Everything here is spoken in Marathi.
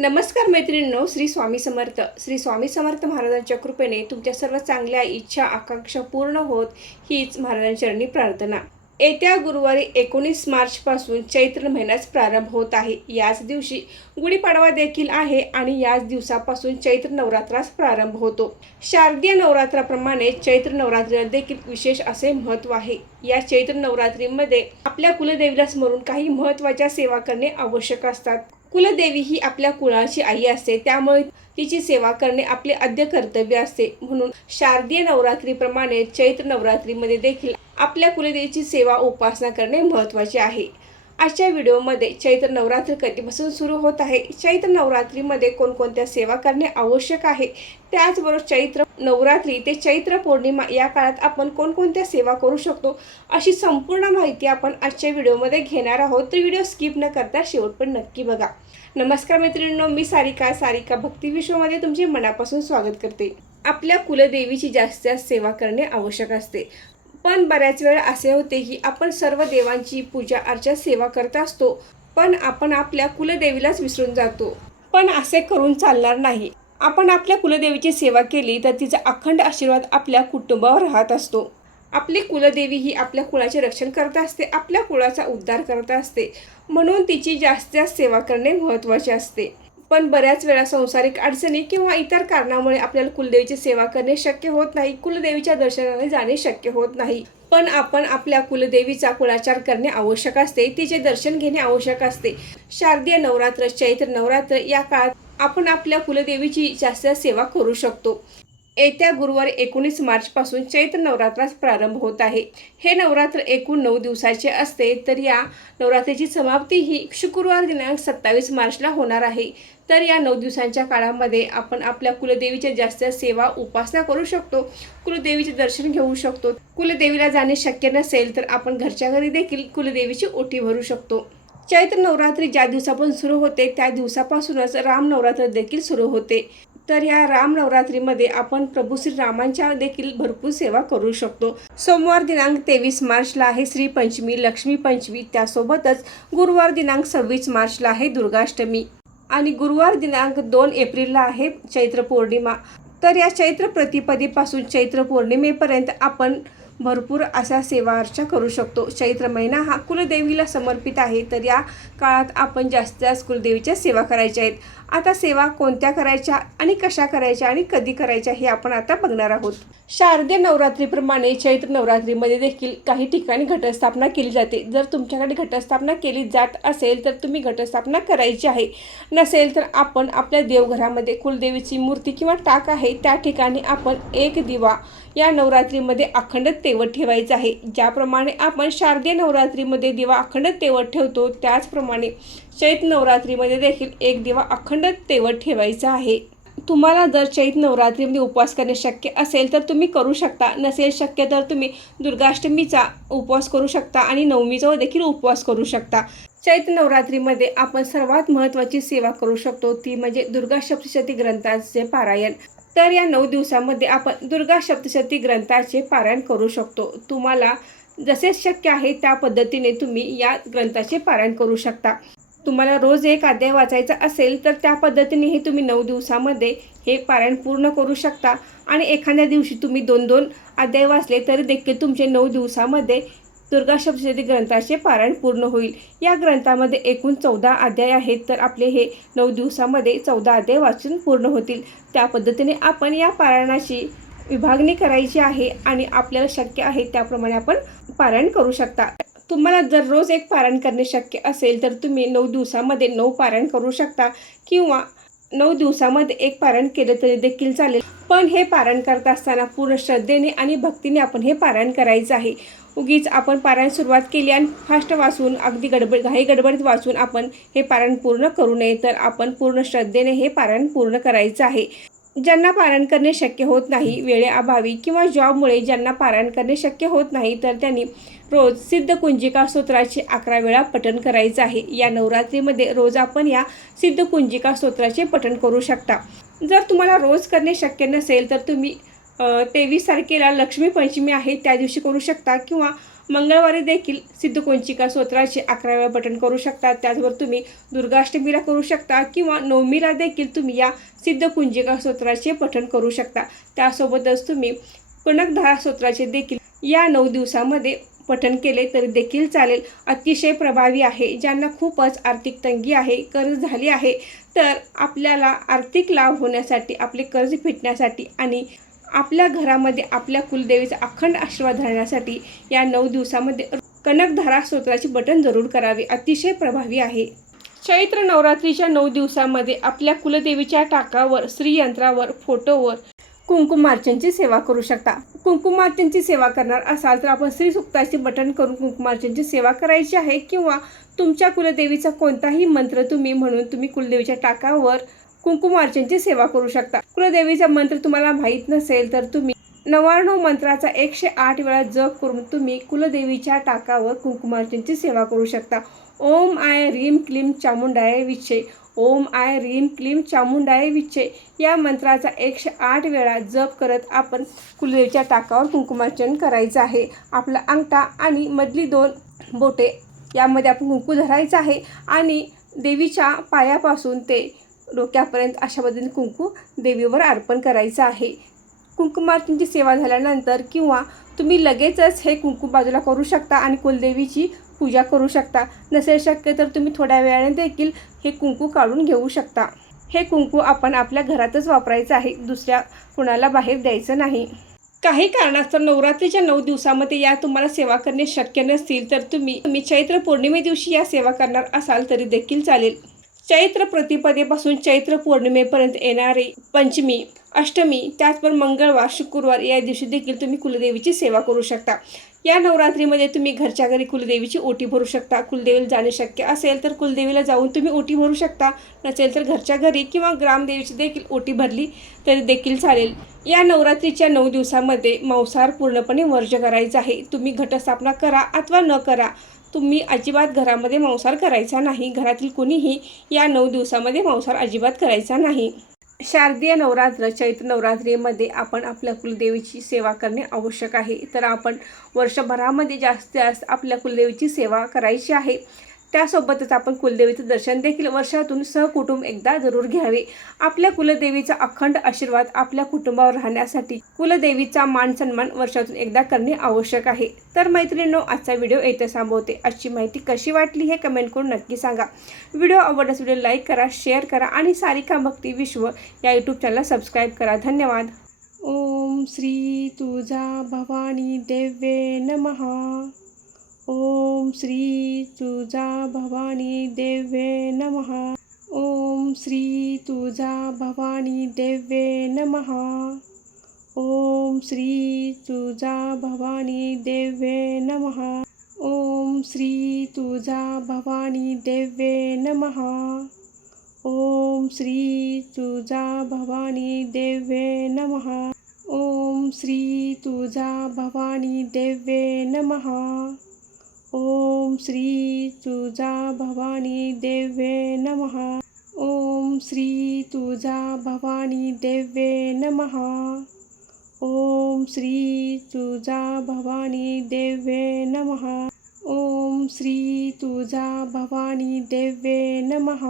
नमस्कार मैत्रिणींनो, श्री स्वामी समर्थ. श्री स्वामी समर्थ महाराजांच्या कृपेने तुमच्या सर्व चांगल्या इच्छा आकांक्षा पूर्ण होत हीच महाराजांचरणी प्रार्थना. येत्या गुरुवारी 19 मार्चपासून चैत्र महिन्यास प्रारंभ होत आहे. याच दिवशी गुढीपाडवा देखील आहे आणि याच दिवसापासून चैत्र नवरात्रास प्रारंभ होतो. शारदीय नवरात्राप्रमाणे चैत्र नवरात्रीला देखील विशेष असे महत्त्व आहे. या चैत्र नवरात्रीमध्ये आपल्या कुलदेवीला स्मरून काही महत्त्वाच्या सेवा करणे आवश्यक असतात. कुलदेवी ही आपल्या कुळाची आई असते, त्यामुळे तिची सेवा करणे आपले आद्य कर्तव्य असते. म्हणून शारदीय नवरात्रीप्रमाणे चैत्र नवरात्रीमध्ये देखील आपल्या कुलदेवीची सेवा उपासना करणे महत्त्वाचे आहे. आजच्या व्हिडिओमध्ये चैत्र नवरात्री कधीपासून सुरू होत आहे, चैत्र नवरात्रीमध्ये कोणकोणत्या सेवा करणे आवश्यक आहे, त्याचबरोबर चैत्र नवरात्री ते चैत्र पौर्णिमा या काळात आपण कोणकोणत्या सेवा करू शकतो अशी संपूर्ण माहिती आपण आजच्या व्हिडिओमध्ये घेणार आहोत. तर व्हिडिओ स्किप न करता शेवट पण नक्की बघा. नमस्कार मैत्रिणींनो, मी सारिका भक्ती विश्वमध्ये तुमचे मनापासून स्वागत करते. आपल्या कुलदेवीची जास्तीत जास्त सेवा करणे आवश्यक असते, पण बऱ्याच वेळा असे होते की आपण सर्व देवांची पूजा अर्चा सेवा करत असतो, पण आपण आपल्या कुलदेवीलाच विसरून जातो. पण असे करून चालणार नाही. आपण आपल्या कुलदेवीची सेवा केली तर तिचा अखंड आशीर्वाद आपल्या कुटुंबावर राहत असतो. आपली कुलदेवी ही आपल्या कुळाचे रक्षण करत असते, आपल्या कुळाचा उद्धार करत असते, म्हणून तिची जास्तीत जास्त सेवा करणे महत्त्वाचे असते. पण बऱ्याच वेळा सांसारिक अडचणी किंवा इतर कारणामुळे आपल्याला कुलदेवीची सेवा करणे शक्य होत नाही, कुलदेवीच्या दर्शनाने जाणे शक्य होत नाही. पण आपण आपल्या कुलदेवीचा कुळाचार करणे आवश्यक असते, तिचे दर्शन घेणे आवश्यक असते. शारदीय नवरात्र, चैत्र नवरात्र या काळात आपण आपल्या कुलदेवीची जास्त सेवा करू शकतो. येत्या गुरुवारी 19 मार्चपासून चैत्र नवरात्रास प्रारंभ होत आहे. हे नवरात्र एकूण 9 दिवसाचे असते, तर या नवरात्रीची समाप्ती ही शुक्रवार दिनांक 27 मार्चला होणार आहे. तर या 9 दिवसांच्या काळामध्ये आपण आपल्या कुलदेवीच्या जास्त सेवा उपासना करू शकतो, कुलदेवीचे दर्शन घेऊ शकतो. कुलदेवीला जाणे शक्य नसेल तर आपण घरच्या घरी देखील कुलदेवीची ओटी भरू शकतो. चैत्र नवरात्री ज्या दिवसापासून सुरू होते त्या दिवसापासूनच राम नवरात्र देखील सुरू होते. तर या राम नवरात्रीमध्ये आपण प्रभू श्री रामांच्या देखील भरपूर सेवा करू शकतो. सोमवार दिनांक 23 मार्चला आहे श्री पंचमी, लक्ष्मी पंचमी. त्यासोबतच गुरुवार दिनांक 26 मार्चला आहे दुर्गाष्टमी आणि गुरुवार दिनांक 2 एप्रिलला आहे चैत्र पौर्णिमा. तर या चैत्र प्रतिपदेपासून चैत्र पौर्णिमेपर्यंत आपण भरपूर अशा सेवा अर्चा करू शकतो. चैत्र महिना हा कुलदेवीला समर्पित आहे, तर या काळात आपण जास्तीत जास्त कुलदेवीच्या सेवा करायच्या आहेत. आता सेवा कोणत्या करायच्या आणि कशा करायच्या आणि कधी करायच्या हे आपण आता बघणार आहोत. शारदीय नवरात्रीप्रमाणे चैत्र नवरात्रीमध्ये देखील काही ठिकाणी घटस्थापना केली जाते. जर तुमच्याकडे घटस्थापना केली जात असेल तर तुम्ही घटस्थापना करायची आहे. नसेल तर आपण आपल्या देवघरामध्ये कुलदेवीची मूर्ती किंवा टाक आहे त्या ठिकाणी आपण एक दिवा या नवरात्रीमध्ये अखंड तेवत ठेवायचा आहे. ज्याप्रमाणे आपण शारदीय नवरात्रीमध्ये दिवा अखंड तेवत ठेवतो, त्याचप्रमाणे चैत्र नवरात्रीमध्ये देखील एक दिवा अखंड तेवत ठेवायचा आहे. तुम्हाला जर चैत्र नवरात्रीमध्ये उपवास करणे शक्य असेल तर तुम्ही करू शकता, नसेल शक्य तर तुम्ही दुर्गाष्टमीचा उपवास करू शकता आणि नवमीचा देखील उपवास करू शकता. चैत्र नवरात्रीमध्ये आपण सर्वात महत्त्वाची सेवा करू शकतो ती म्हणजे दुर्गा सप्तशती ग्रंथाचे पारायण. तर या 9 दिवसामध्ये आपण दुर्गा सप्तशती ग्रंथाचे पारायण करू शकतो. तुम्हाला जसे शक्य आहे त्या पद्धतीने तुम्ही या ग्रंथाचे पारायण करू शकता. तुम्हाला रोज एक अध्याय वाचायचा असेल तर त्या पद्धतीनेही तुम्ही 9 दिवसामध्ये हे पारायण पूर्ण करू शकता आणि एखाद्या दिवशी तुम्ही 2-2 अध्याय वाचले तरी देखील तुमचे 9 दिवसामध्ये दुर्गा सप्तशती ग्रंथाचे पारायण पूर्ण होईल. या ग्रंथामध्ये एकूण 14 अध्याय आहेत, तर आपले हे 9 दिवसामध्ये 14 अध्याय वाचून पूर्ण होतील. त्या पद्धतीने आपण या पारायणाची विभागणी करायची आहे आणि आपल्याला शक्य आहे त्याप्रमाणे आपण पारायण करू शकता. तुम्हाला जर रोज एक पारायण करणे शक्य असेल तर तुम्ही 9 दिवसामध्ये 9 पारायण करू शकता किंवा 9 दिवसामध्ये एक पारायण केले तरी देखील चालेल. पण हे पारायण करत असताना पूर्ण श्रद्धेने आणि भक्तीने आपण हे पारायण करायचं आहे. उगीच आपण पारायण सुरुवात केली आणि फास्ट वाचून अगदी घाई गडबडीत वाचून आपण हे पारायण पूर्ण करू नये. तर आपण पूर्ण श्रद्धेने हे पारायण पूर्ण करायचं आहे. ज्यांना पारायण करणे शक्य होत नाही, वेळेअभावी किंवा जॉबमुळे ज्यांना पारायण करणे शक्य होत नाही, तर त्यांनी रोज सिद्ध कुंजिका स्तोत्राचे 11 वेळा पठण करायचं आहे. या नवरात्रीमध्ये रोज आपण या सिद्ध कुंजिका स्तोत्राचे पठण करू शकता. जर तुम्हाला रोज करणे शक्य नसेल तर तुम्ही 23 तारखेला लक्ष्मी पंचमी आहे त्या दिवशी करू शकता, किंवा मंगळवारी देखील सिद्धकुंचिका स्तोत्राचे 11 वेळा पठण करू शकता. त्याचबरोबर तुम्ही दुर्गाष्टमीला करू शकता, किंवा नवमीला देखील तुम्ही या सिद्धकुंजिका स्तोत्राचे पठण करू शकता. त्यासोबतच तुम्ही कनकधारा स्तोत्राचे देखील या 9 दिवसामध्ये पठण केले तरी देखील चालेल. अतिशय प्रभावी आहे. ज्यांना खूपच आर्थिक तंगी आहे, कर्ज झाली आहे, तर आपल्याला आर्थिक लाभ होण्यासाठी, आपले कर्ज फिटण्यासाठी आणि आपल्या घरामध्ये आपल्या कुलदेवीचा अखंड आशीर्वाद राहण्यासाठी या 9 दिवसामध्ये कनकधारा स्तोत्राचे पठण जरूर करावे. अतिशय प्रभावी आहे. चैत्र नवरात्रीच्या 9 दिवसामध्ये आपल्या कुलदेवीच्या टाकावर, श्रीयंत्रावर, फोटोवर कुंकुमार्चनची सेवा करू शकता. कुंकुमार्चनची सेवा करणार असाल तर आपण श्री सुक्ताचे पठण करून कुंकुमार्चनची सेवा करायची आहे, किंवा तुमच्या कुलदेवीचा कोणताही मंत्र तुम्ही कुलदेवीच्या टाकावर कुंकुमार्चनची सेवा करू शकता. कुलदेवीचा मंत्र तुम्हाला माहीत नसेल तर तुम्ही 99 मंत्राचा 108 वेळा जप करून तुम्ही कुलदेवीच्या टाकावर कुंकुमार्चनची सेवा करू शकता. ओम आय ह्रीम क्लीम चामुंडाय विचे, ओम आय ह्रीम क्लीम चामुंडाय विचे या मंत्राचा 108 वेळा जप करत आपण कुलदेवीच्या टाकावर कुंकुमार्चन करायचं आहे. आपला अंगठा आणि मधली 2 बोटे यामध्ये आपण कुंकू धरायचं आहे आणि देवीच्या पायापासून ते डोक्यापर्यंत अशा पद्धतीने कुंकू देवीवर अर्पण करायचं आहे. कुंकुमार्चनची सेवा झाल्यानंतर किंवा तुम्ही लगेचच हे कुंकू बाजूला करू शकता आणि कुलदेवीची पूजा करू शकता. नसेल शक्य तर तुम्ही थोड्या वेळाने देखील हे कुंकू काढून घेऊ शकता. हे कुंकू आपण आपल्या घरातच वापरायचं आहे, दुसऱ्या कुणाला बाहेर द्यायचं नाही. काही कारणास्तव नवरात्रीच्या 9 दिवसामध्ये या तुम्हाला सेवा करणे शक्य नसतील तर तुम्ही चैत्र पौर्णिमे दिवशी या सेवा करणार असाल तरी देखील चालेल. चैत्र प्रतिपदेपासून चैत्र पौर्णिमेपर्यंत येणारी पंचमी, अष्टमी, त्याचबरोबर मंगळवार, शुक्रवार या दिवशी देखील तुम्ही कुलदेवीची सेवा करू शकता. या नवरात्रीमध्ये तुम्ही घरच्या घरी कुलदेवीची ओटी भरू शकता. कुलदेवीला जाणे शक्य असेल तर कुलदेवीला जाऊन तुम्ही ओटी भरू शकता. नसेल तर घरच्या घरी किंवा ग्रामदेवीची देखील ओटी भरली तरी देखील चालेल. या नवरात्रीच्या 9 दिवसामध्ये मांसाहार पूर्णपणे वर्ज्य करायचा आहे. तुम्ही घटस्थापना करा अथवा न करा, तुम्ही अजिबात घरामध्ये मांसाहार करायचा नाही. घरातील कोणीही या 9 दिवसामध्ये मांसाहार अजिबात करायचा नाही. शारदीय नवरात्र, चैत्र नवरात्रीमध्ये आपण आपल्या कुलदेवीची सेवा करणे आवश्यक आहे. तर आपण वर्षभरामध्ये जास्तीत जास्त आपल्या कुलदेवीची सेवा करायची आहे. त्यासोबतच आपण कुलदेवीचं दर्शन देखील वर्षातून सहकुटुंब एकदा जरूर घ्यावे. आपल्या कुलदेवीचा अखंड आशीर्वाद आपल्या कुटुंबावर राहण्यासाठी कुलदेवीचा मान सन्मान वर्षातून एकदा करणे आवश्यक आहे. तर मैत्रिणींनो, आजचा व्हिडिओ येथे थांबवते. आजची माहिती कशी वाटली हे कमेंट करून नक्की सांगा. व्हिडिओ आवडल्यास व्हिडिओ लाईक करा, शेअर करा आणि सारिका भक्ती विश्व या यूट्यूब चॅनलला सबस्क्राईब करा. धन्यवाद. ओम श्री तुळजा भवानी देव्ये नमः. ओम श्री तुळजा भवानी देव्ये नमः. ओम श्री तुळजा भवानी देव्ये नमः. ओम श्री तुळजा भवानी देव्ये नमः. ओम श्री तुळजा भवानी देव्ये नमः. ओम श्री तुळजा भवानी देव्ये नमः. ओम श्री तुळजा भवानी देव्ये नमः. ओम श्री तुळजा भवानी देव्ये नमः. ओम श्री तुळजा भवानी देव्ये नमः. ओम श्री तुळजा भवानी देव्ये नमः. ओम श्री तुळजा भवानी देव्ये नमः.